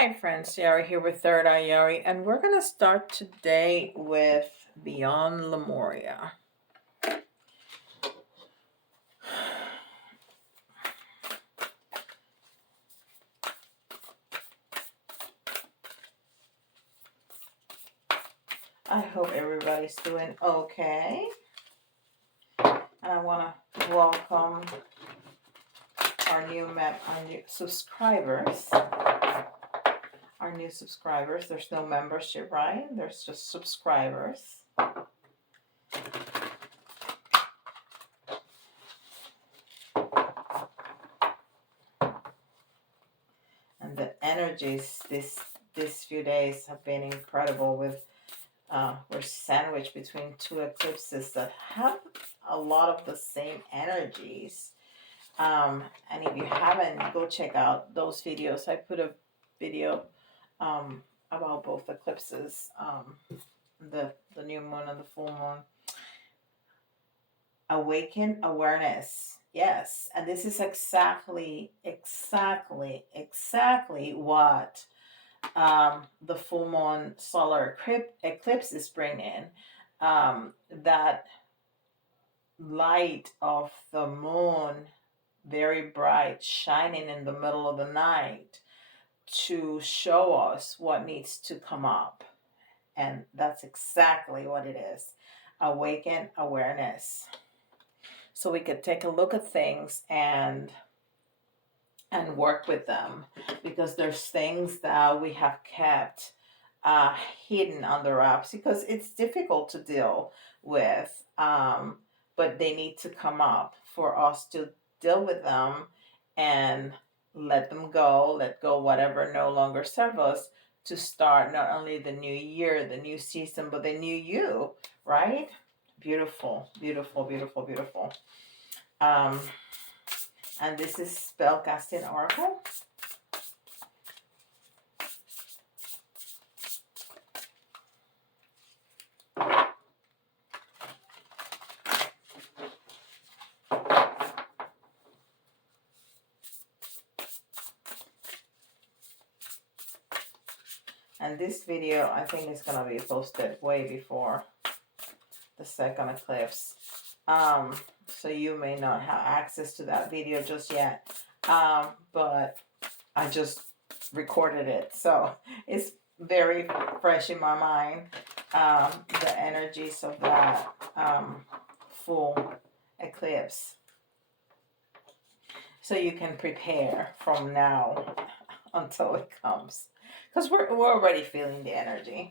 Hi friends, Yari here with Third Eye Yari, and we're going to start today with Beyond Lemuria. I hope everybody's doing okay. And I want to welcome our new subscribers. Our new subscribers. There's no membership, right? There's just subscribers. And the energies this few days have been incredible. With we're sandwiched between two eclipses that have a lot of the same energies. And if you haven't, go check out those videos. I put a video about both eclipses, the new moon and the full moon. Awaken awareness. Yes, and this is exactly what the full moon solar eclipse is bringing. That light of the moon, very bright, shining in the middle of the night, to show us what needs to come up. And that's exactly what it is. Awaken awareness. So we could take a look at things and work with them, because there's things that we have kept hidden under wraps because it's difficult to deal with, but they need to come up for us to deal with them and let go whatever no longer serve us, to start not only the new year, the new season, but the new you, right? Beautiful, beautiful, beautiful, beautiful. And this is Spellcasting Oracle. And this video, I think, is going to be posted way before the second eclipse. So you may not have access to that video just yet. But I just recorded it. So it's very fresh in my mind. The energies of that full eclipse. So you can prepare from now until it comes. Because we're already feeling the energy.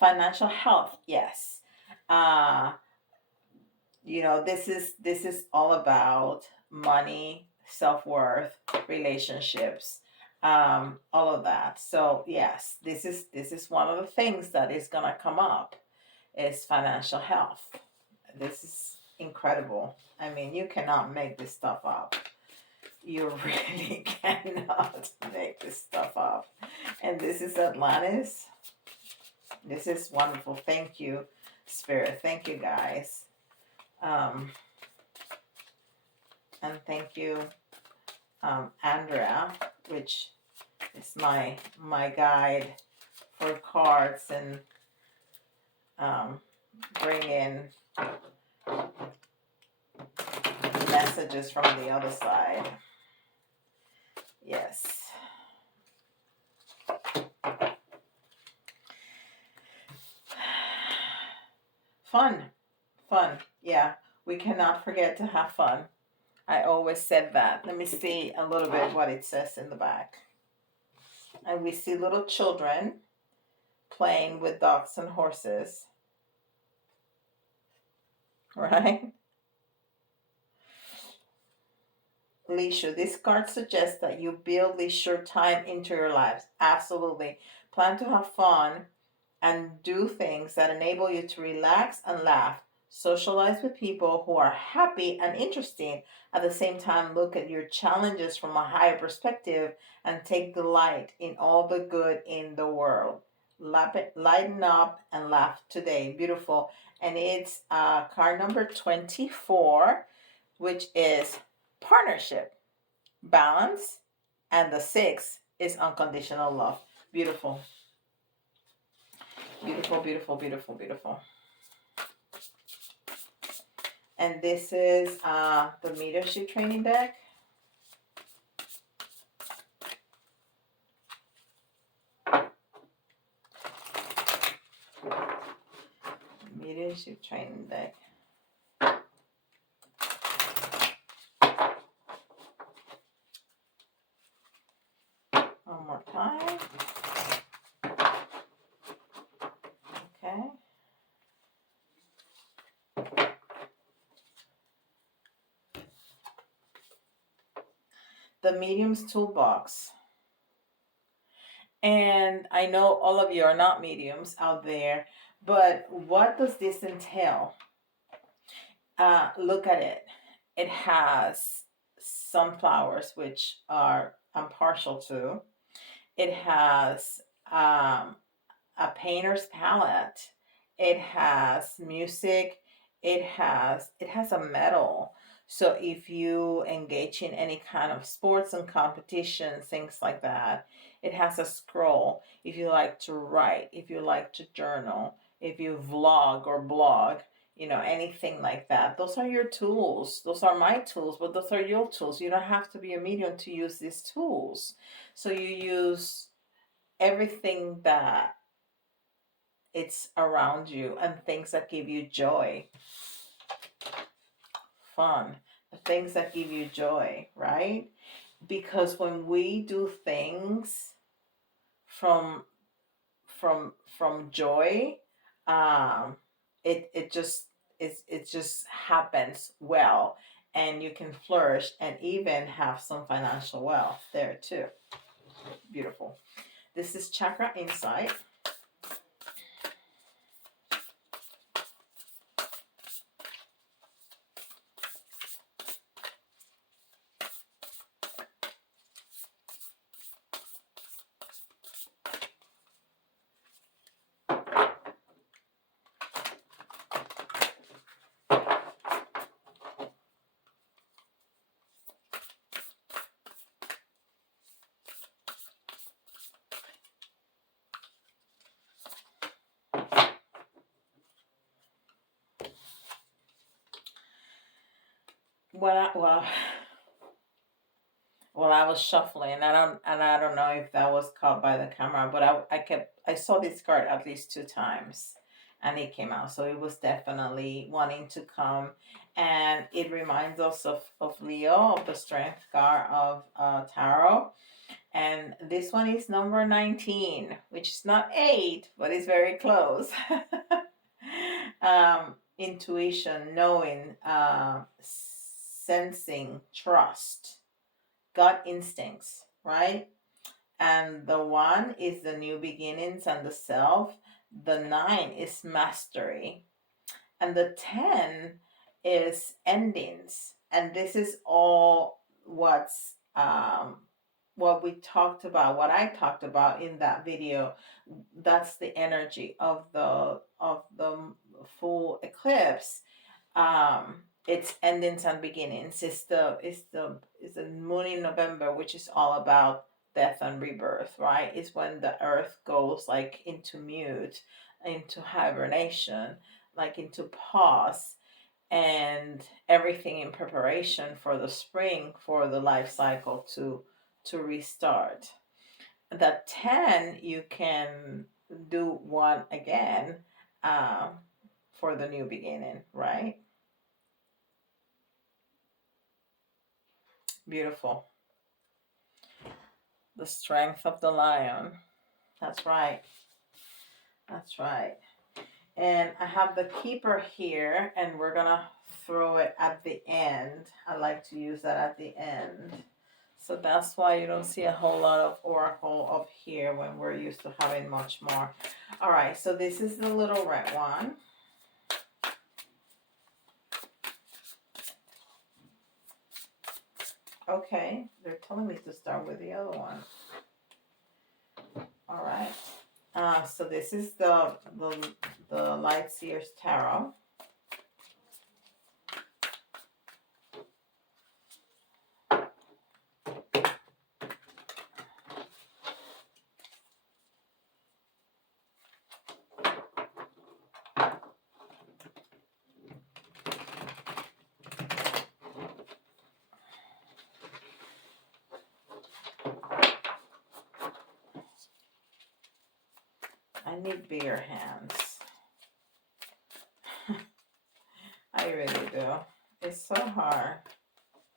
Financial health, yes. You know, this is all about money, self-worth, relationships, all of that. So yes, this is one of the things that is gonna come up, is financial health. This is incredible. I mean, you cannot make this stuff up. You really cannot make this stuff up. And this is Atlantis. This is wonderful. Thank you, Spirit. Thank you, guys. And thank you, Andrea, which is my guide for cards and bring in messages from the other side. Yes. Fun. Yeah, we cannot forget to have fun. I always said that. Let me see a little bit what it says in the back. And we see little children playing with dogs and horses. Right? Leisure. This card suggests that you build leisure time into your lives. Absolutely. Plan to have fun and do things that enable you to relax and laugh. Socialize with people who are happy and interesting. At the same time, look at your challenges from a higher perspective and take delight in all the good in the world. Lighten up and laugh today. Beautiful. And it's card number 24, which is partnership, balance, and the 6 is unconditional love. Beautiful. Beautiful, beautiful, beautiful, beautiful. And this is the Mediumship training deck. Mediumship training deck. One more time. Okay. The Medium's Toolbox. And I know all of you are not mediums out there, but what does this entail? Look at it. It has sunflowers, which are I'm partial to. It has a painter's palette. It has music. It has a medal. So if you engage in any kind of sports and competition, things like that, it has a scroll. If you like to write, if you like to journal, if you vlog or blog, you know, anything like that, those are your tools. Those are my tools, but those are your tools. You don't have to be a medium to use these tools. So you use everything that it's around you and things that give you joy, fun, the things that give you joy, right? Because when we do things from joy, it just happens well, and you can flourish and even have some financial wealth there too. Beautiful. This is Chakra Insight. Well, I was shuffling. I don't know if that was caught by the camera, but I saw this card at least 2 times, and it came out. So it was definitely wanting to come, and it reminds us of Leo, of the Strength card of tarot, and this one is number 19, which is not 8, but it's very close. Intuition, knowing, sensing, trust, gut instincts, right? And the 1 is the new beginnings and the self. The 9 is mastery. And the 10 is endings. And this is all what's what we talked about, what I talked about in that video. That's the energy of the full eclipse. It's endings and beginnings. It's the moon in November, which is all about death and rebirth, right? It's when the earth goes like into mute, into hibernation, like into pause, and everything in preparation for the spring, for the life cycle to restart. That 10, you can do 1 again, for the new beginning, right? Beautiful. The strength of the lion. That's right. That's right. And I have the Kipper here, and we're gonna throw it at the end. I like to use that at the end. So that's why you don't see a whole lot of oracle up here when we're used to having much more. All right, so this is the little red one. Okay, they're telling me to start with the other one. All right. So this is the Light Seer's Tarot. need bigger hands. I really do. It's so hard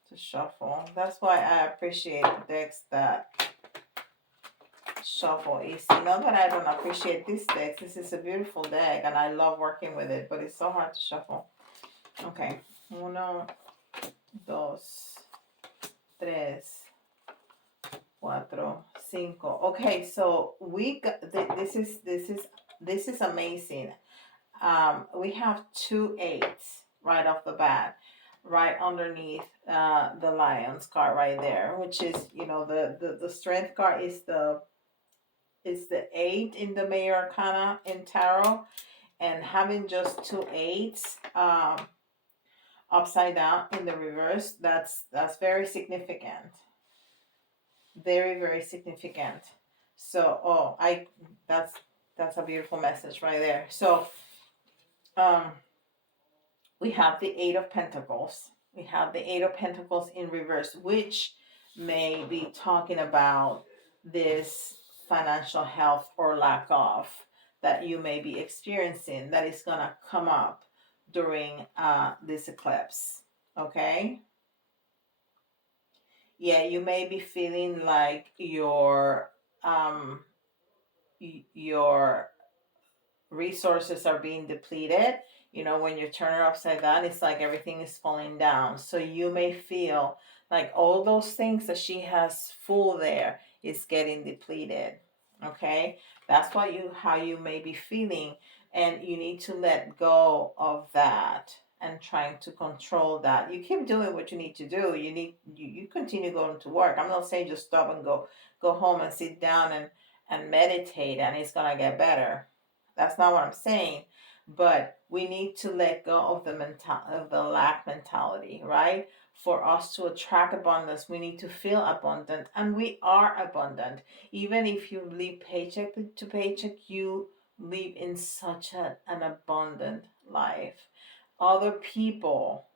to shuffle. That's why I appreciate decks that shuffle easy. Not that I don't appreciate this deck. This is a beautiful deck and I love working with it, but it's so hard to shuffle. Okay. 1, 2, 3, 4, 5. Okay, so we got this is amazing. We have 2 8s right off the bat, right underneath the Lion's card right there, which is, you know, the Strength card is the 8 in the Major Arcana in Tarot, and having just 2 8s upside down in the reverse, that's very significant. Very, very significant. So, that's a beautiful message right there. So, we have the 8 of Pentacles. We have the 8 of Pentacles in reverse, which may be talking about this financial health or lack of that you may be experiencing that is going to come up during this eclipse. Okay? Yeah, you may be feeling like your resources are being depleted. You know, when you turn it upside down, it's like everything is falling down. So you may feel like all those things that she has full there is getting depleted. Okay, that's how you may be feeling, and you need to let go of that and trying to control that. You keep doing what you need to do. You continue going to work. I'm not saying just stop and go home and sit down and meditate and it's gonna get better. That's not what I'm saying. But we need to let go of the lack mentality, right? For us to attract abundance, we need to feel abundant, and we are abundant. Even if you live paycheck to paycheck, you live in such an abundant life. Other people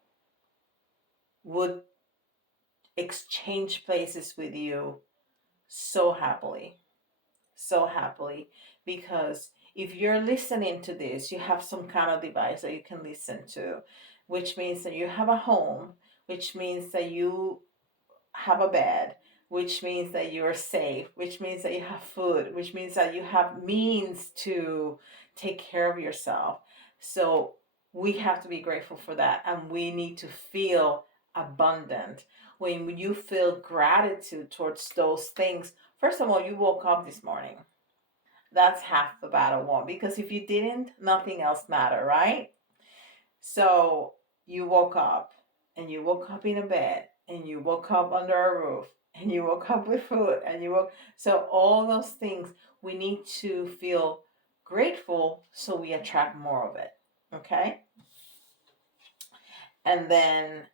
would exchange places with you so happily. So happily, because if you're listening to this, you have some kind of device that you can listen to, which means that you have a home, which means that you have a bed, which means that you're safe, which means that you have food, which means that you have means to take care of yourself. So we have to be grateful for that, and we need to feel abundant. When you feel gratitude towards those things, first of all, you woke up this morning. That's half the battle won, because if you didn't, nothing else mattered, right? So you woke up, and you woke up in a bed, and you woke up under a roof, and you woke up with food, and so all those things, we need to feel grateful so we attract more of it. Okay? And then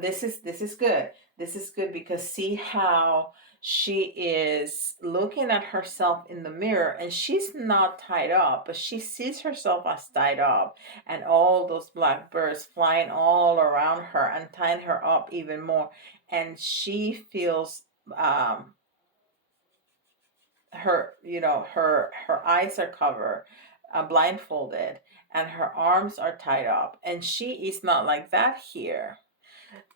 this is good. This is good, because see how she is looking at herself in the mirror, and she's not tied up, but she sees herself as tied up, and all those black birds flying all around her and tying her up even more, and she feels her eyes are covered, blindfolded, and her arms are tied up, and she is not like that here,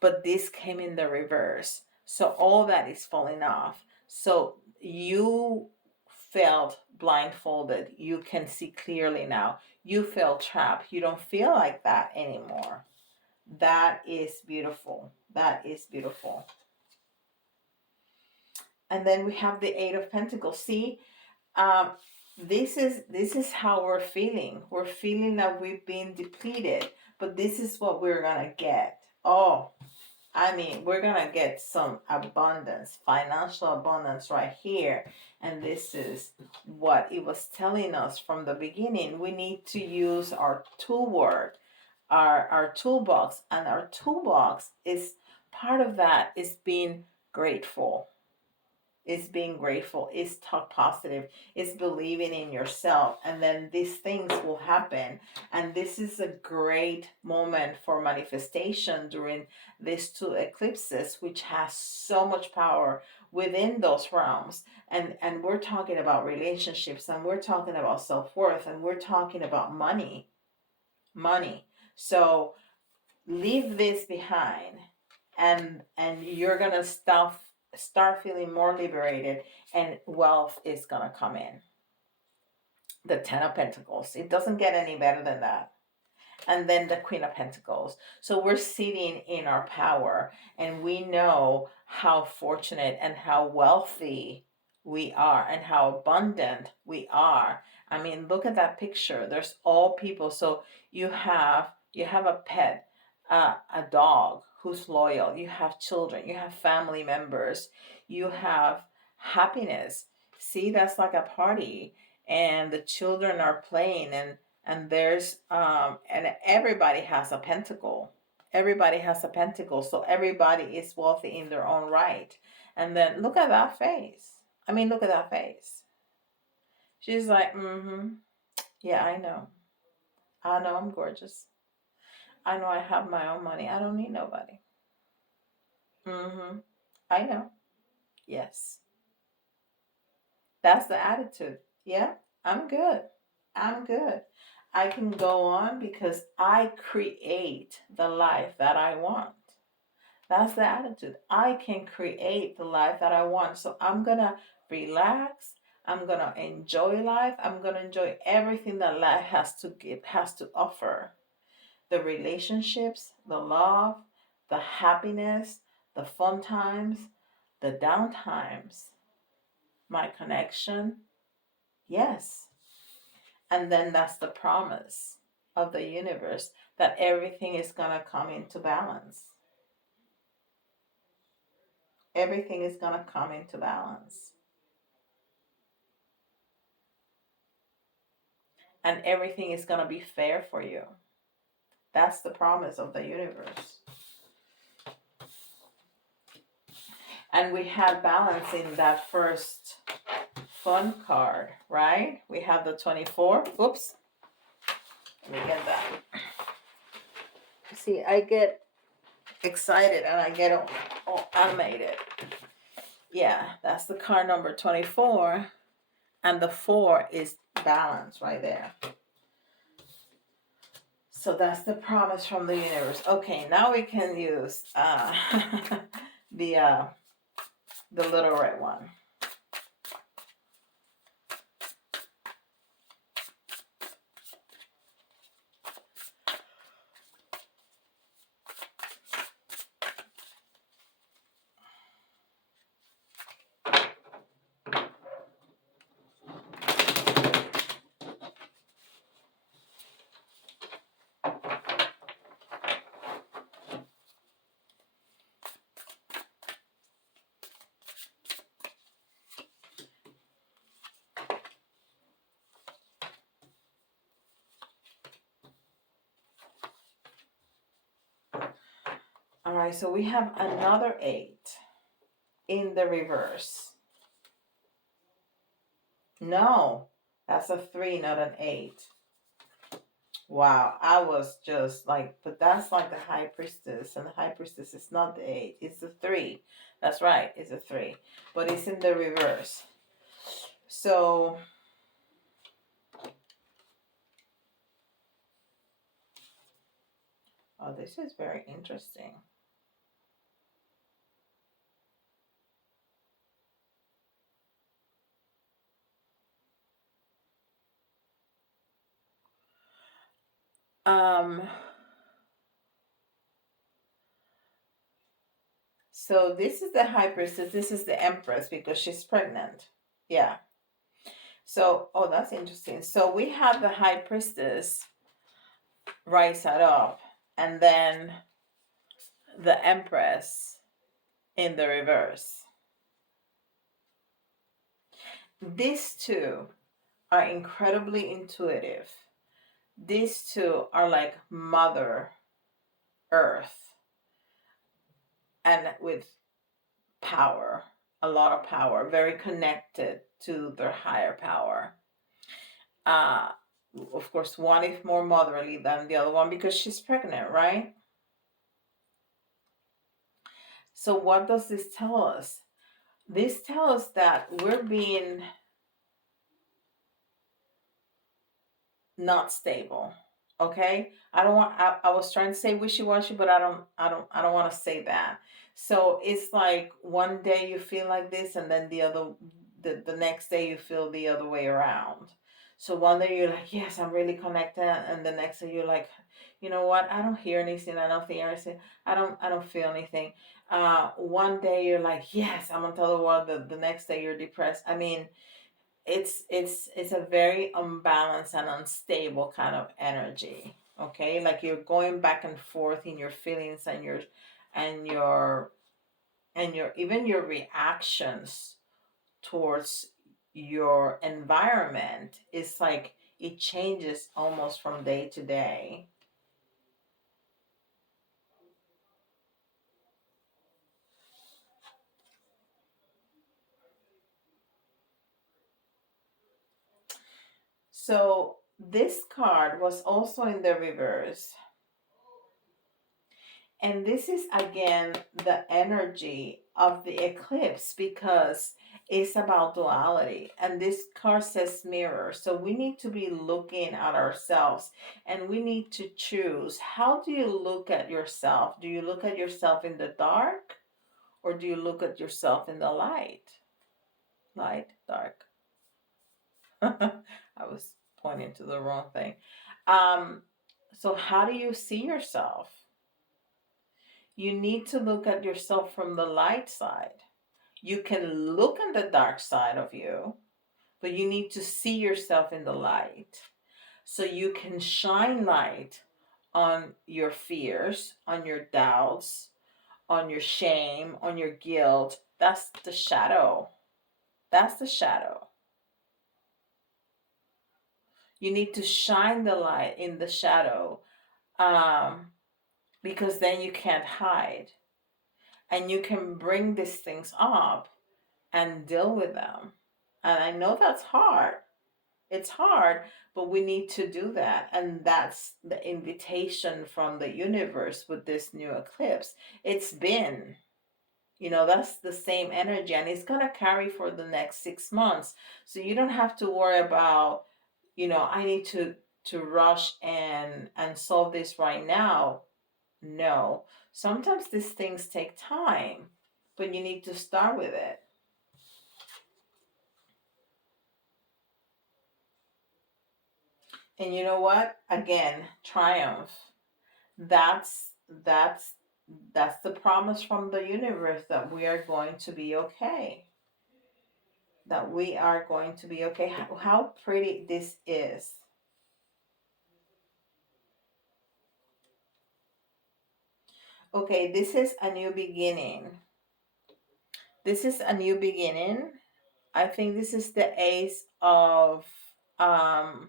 but this came in the reverse, so all that is falling off. So you felt blindfolded, you can see clearly now. You felt trapped, you don't feel like that anymore. That is beautiful. That is beautiful. And then we have the 8 of Pentacles. See, this is how we're feeling. We're feeling that we've been depleted, but this is what we're gonna get. Oh, I mean, we're gonna get some abundance, financial abundance right here. And this is what it was telling us from the beginning. We need to use our toolwork, our toolbox, and our toolbox is part of that is being grateful. It's being grateful. It's talk positive. It's believing in yourself. And then these things will happen. And this is a great moment for manifestation during these two eclipses, which has so much power within those realms. And we're talking about relationships, and we're talking about self-worth, and we're talking about money. Money. So leave this behind, and you're gonna start feeling more liberated, and wealth is gonna come in. The 10 of Pentacles, it doesn't get any better than that. And then the Queen of Pentacles. So we're sitting in our power, and we know how fortunate and how wealthy we are and how abundant we are. I mean, look at that picture. There's all people. So you have a pet, a dog who's loyal. You have children. You have family members. You have happiness. See, that's like a party, and the children are playing, and there's and everybody has a pentacle. Everybody has a pentacle, so everybody is wealthy in their own right. And then look at that face. I mean, look at that face. She's like, yeah, I know I'm gorgeous. I know I have my own money. I don't need nobody. I know. Yes, that's the attitude. Yeah, I'm good. I'm good. I can go on because I create the life that I want. That's the attitude. I can create the life that I want. So I'm going to relax. I'm going to enjoy life. I'm going to enjoy everything that life has to give, has to offer. The relationships, the love, the happiness, the fun times, the down times, my connection. Yes. And then that's the promise of the universe, that everything is going to come into balance. Everything is going to come into balance. And everything is going to be fair for you. That's the promise of the universe. And we had balance in that first fun card, right? We have the 24. Oops. Let me get that. See, I get excited and I get all animated. Yeah, that's the card number 24. And the 4 is balance right there. So that's the promise from the universe. Okay, now we can use the little red one. All right, so we have another 8 in the reverse. No, that's a 3, not an 8. Wow, I was just like, but that's like the High Priestess, and the High Priestess is not the 8, it's the 3. That's right, it's a 3, but it's in the reverse. So oh, this is very interesting. So this is the High Priestess, this is the Empress because she's pregnant. Yeah. So, oh, that's interesting. So we have the High Priestess right side up, and then the Empress in the reverse. These two are incredibly intuitive. These two are like Mother Earth, and with power a lot of power, very connected to their higher power. Uh, of course, one is more motherly than the other one because she's pregnant, right? So, what does this tell us? This tells us that we're being not stable. Okay, I don't want. I was trying to say wishy-washy, but I don't want to say that. So it's like one day you feel like this, and then the next day you feel the other way around. So one day you're like, yes, I'm really connected, and the next day you're like, you know what? I don't hear anything. I don't hear anything. I don't feel anything. One day you're like, yes, I'm on top of the world. The next day you're depressed. I mean, it's a very unbalanced and unstable kind of energy. Okay, like you're going back and forth in your feelings and your and your even your reactions towards your environment is like it changes almost from day to day. So this card was also in the reverse. And this is again the energy of the eclipse because it's about duality. And this card says mirror. So we need to be looking at ourselves and we need to choose, how do you look at yourself? Do you look at yourself in the dark or do you look at yourself in the light? Light, dark. I was pointing to the wrong thing. Um, so, how do you see yourself? You need to look at yourself from the light side. You can look on the dark side of you, but you need to see yourself in the light. So you can shine light on your fears, on your doubts, on your shame, on your guilt. That's the shadow. That's the shadow. You need to shine the light in the shadow, um, because then you can't hide. And you can bring these things up and deal with them. And I know that's hard. It's hard, but we need to do that. And that's the invitation from the universe with this new eclipse. It's been, that's the same energy and it's going to carry for the next 6 months. So you don't have to worry about, I need to rush and solve this right now. No. Sometimes these things take time, but you need to start with it. And you know what? Again, triumph. That's that's that's the promise from the universe that we are going to be okay. That we are going to be okay. How pretty this is. Okay, this is a new beginning. This is a new beginning. I think this is the ace of um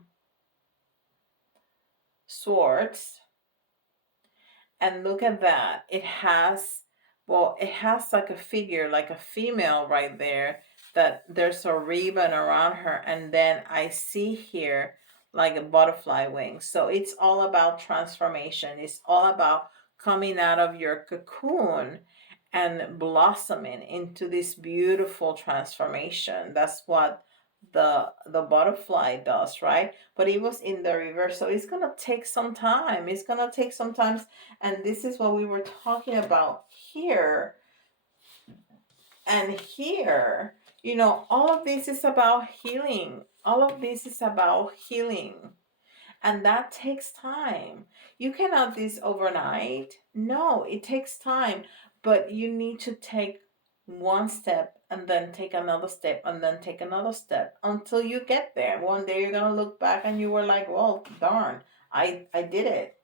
swords. And look at that. It has like a figure, like a female right there, that there's a ribbon around her. And then I see here like a butterfly wing. So it's all about transformation. It's all about coming out of your cocoon and blossoming into this beautiful transformation. That's what the butterfly does, right? But it was in the reverse, so it's gonna take some time. It's gonna take some time, and this is what we were talking about here and here. All of this is about healing. All of this is about healing, and that takes time. You cannot do this overnight. No, it takes time, but you need to take one step and then take another step and then take another step until you get there. One day you're gonna look back and you were like, well, darn, I did it.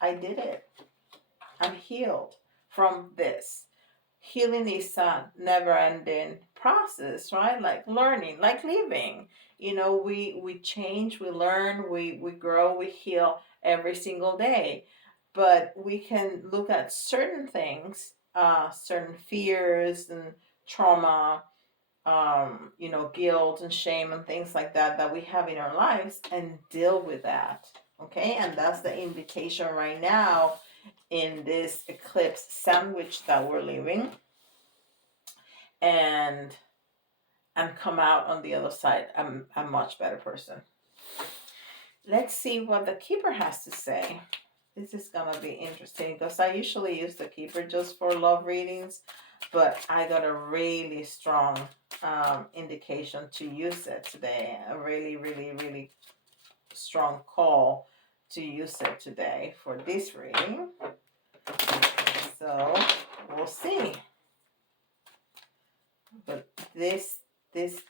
I did it. I'm healed from this. Healing is a never ending process, right? Like learning, like living. We change, we learn, we grow, we heal every single day. But we can look at certain things, certain fears and trauma, guilt and shame and things like that we have in our lives, and deal with that. Okay, and that's the invitation right now in this eclipse sandwich that we're living, and come out on the other side a much better person. Let's see what the Kipper has to say. This is gonna be interesting because I usually use the Kipper just for love readings, but I got a really strong indication to use it today. A really, really, really strong call to use it today for this reading. So we'll see. But this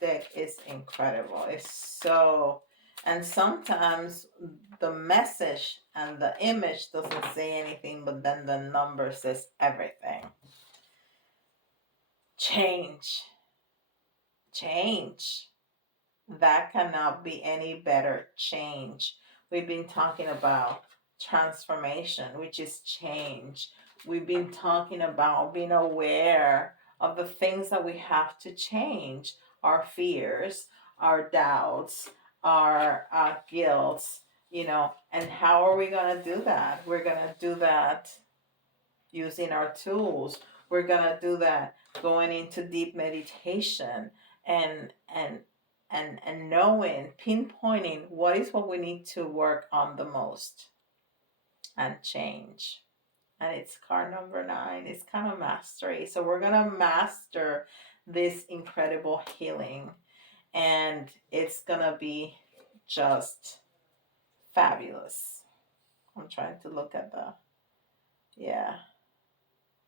deck is incredible. It's so, and sometimes the message and the image doesn't say anything, but then the number says everything. Change. That cannot be any better. Change. We've been talking about transformation, which is change. We've been talking about being aware of the things that we have to change, our fears, our doubts, our guilts, and how are we going to do that? We're going to do that using our tools. We're going to do that going into deep meditation and knowing, pinpointing what we need to work on the most and change. And it's card number 9. It's kind of mastery. So we're going to master this incredible healing. And it's going to be just fabulous. I'm trying to look at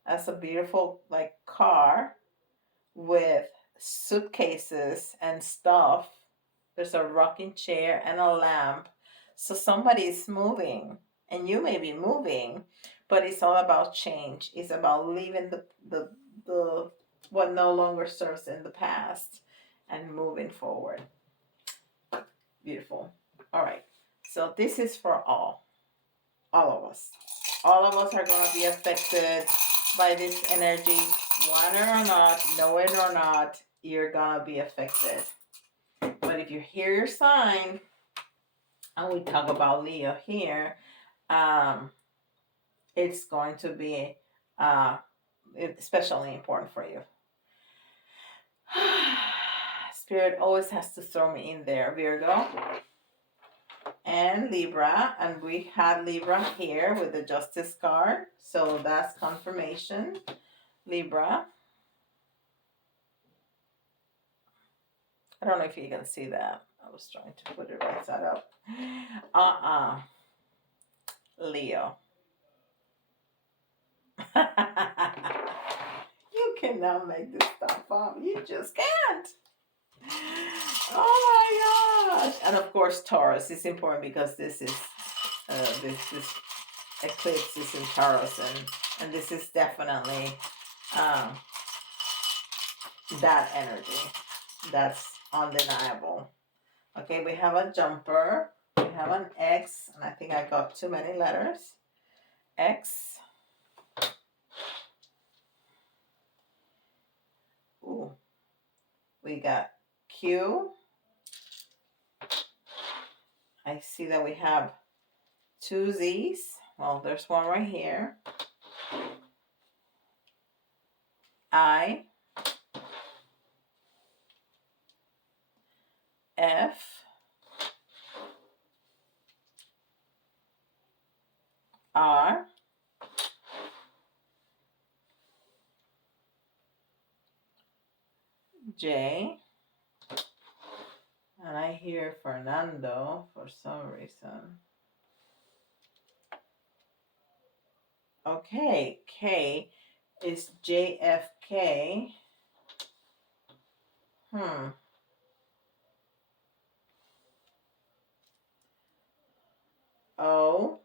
that's a beautiful car with suitcases and stuff. There's a rocking chair and a lamp. So somebody's moving, and you may be moving, but it's all about change. It's about leaving the what no longer serves in the past and moving forward. Beautiful. All right. So this is for all of us. All of us are going to be affected by this energy, want it or not, know it or not, you're going to be affected. But if you hear your sign, and we talk about Leo here, it's going to be especially important for you. Spirit always has to throw me in there. Virgo and Libra, and we had Libra here with the Justice card, so that's confirmation. Libra. I don't know if you can see that. I was trying to put it right side up. Leo. You cannot make this stuff up. You just can't. Oh my gosh. And of course, Taurus is important because this is this eclipse is in Taurus, and this is definitely that energy. That's undeniable. Okay, we have a jumper. We have an X, and I think I got too many letters. X. Ooh. We got Q. I see that we have 2 Z's. Well, there's one right here. I. F. R. J. And I hear Fernando for some reason. Okay, K is JFK. O.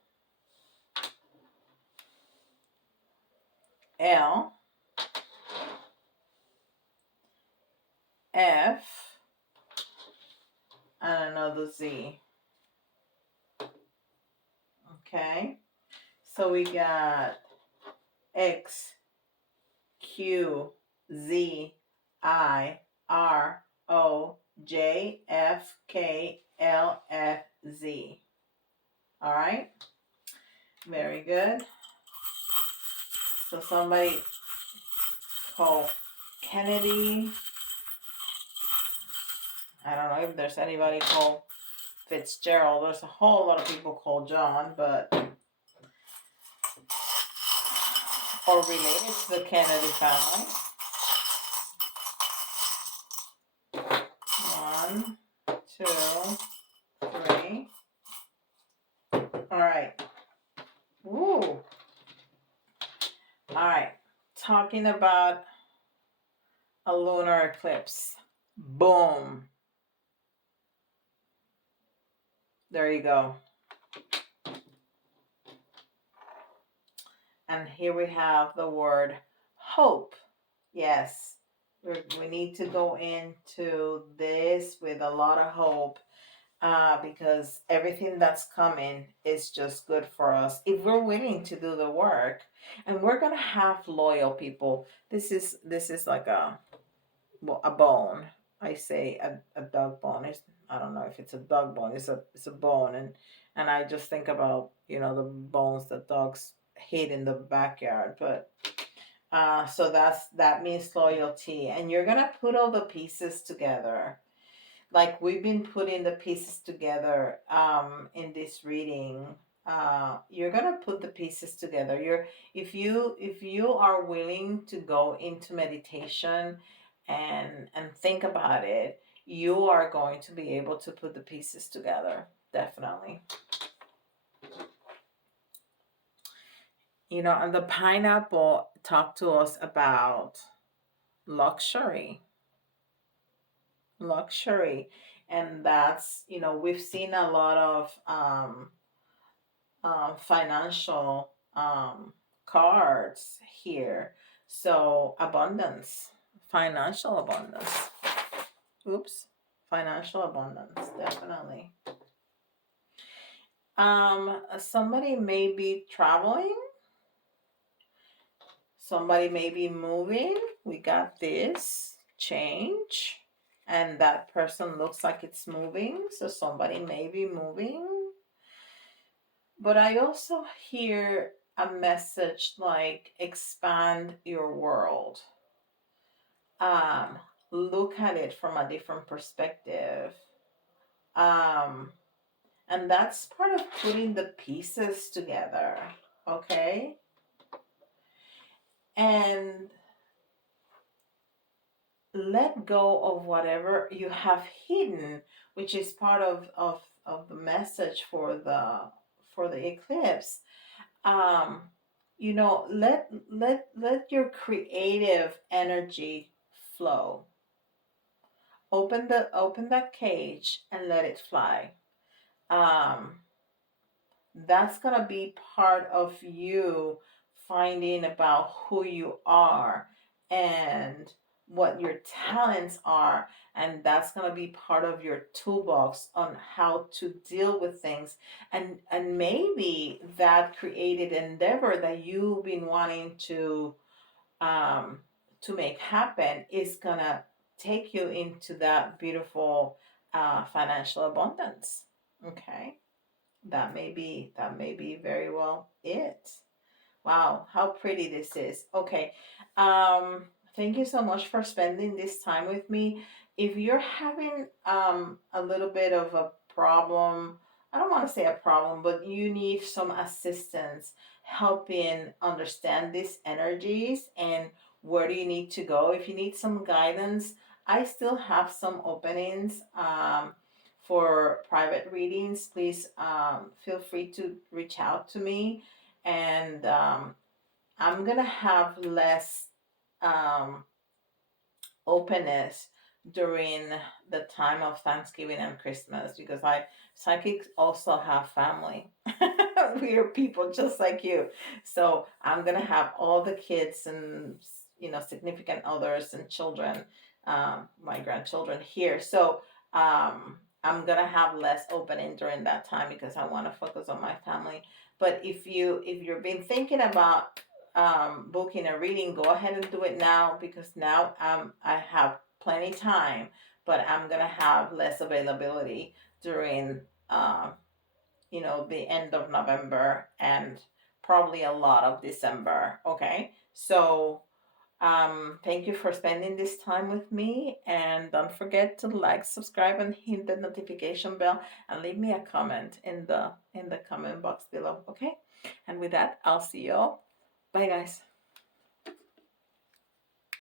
L. F. And another Z. Okay, so we got X, Q, Z, IROJFKLFZ. All right, very good. So somebody called Kennedy. I don't know if there's anybody called Fitzgerald. There's a whole lot of people called John, but or related to the Kennedy family. 1, 2, 3. All right. Woo. All right. Talking about a lunar eclipse. Boom. There you go. And here we have the word hope. Yes, we need to go into this with a lot of hope, because everything that's coming is just good for us if we're willing to do the work. And we're gonna have loyal people. This is like a bone. I say a dog bone. I don't know if it's a dog bone. It's a bone, and I just think about the bones that dogs hid in the backyard. But so that means loyalty, and you're gonna put all the pieces together, like we've been putting the pieces together in this reading. You're gonna put the pieces together. If you are willing to go into meditation and think about it, you are going to be able to put the pieces together, definitely. And the pineapple talked to us about luxury. And that's, we've seen a lot of financial cards here. So abundance, financial abundance. Oops, financial abundance, definitely. Somebody may be traveling. Somebody may be moving. We got this change, and that person looks like it's moving. So somebody may be moving. But I also hear a message like expand your world. Look at it from a different perspective. And that's part of putting the pieces together. Okay? And let go of whatever you have hidden, which is part of the message for the eclipse. Let your creative energy flow. Open that cage and let it fly. That's gonna be part of you finding about who you are and what your talents are, and that's going to be part of your toolbox on how to deal with things, and maybe that creative endeavor that you've been wanting to make happen is going to take you into that beautiful financial abundance. Okay, that may be very well it. Wow, how pretty this is. Okay. Thank you so much for spending this time with me. If you're having a little bit of a problem, I don't want to say a problem, but you need some assistance helping understand these energies and where do you need to go. If you need some guidance, I still have some openings for private readings. Please feel free to reach out to me. And I'm gonna have less openness during the time of Thanksgiving and Christmas, because psychics also have family. We are people just like you. So I'm gonna have all the kids and significant others and children, my grandchildren here. So I'm gonna have less opening during that time because I want to focus on my family. But if you've been thinking about booking a reading, go ahead and do it now, because now I have plenty time, but I'm gonna have less availability during the end of November and probably a lot of December. Okay, so thank you for spending this time with me, and don't forget to like, subscribe, and hit the notification bell, and leave me a comment in the comment box below. Okay, and with that, I'll see you all. Bye, guys.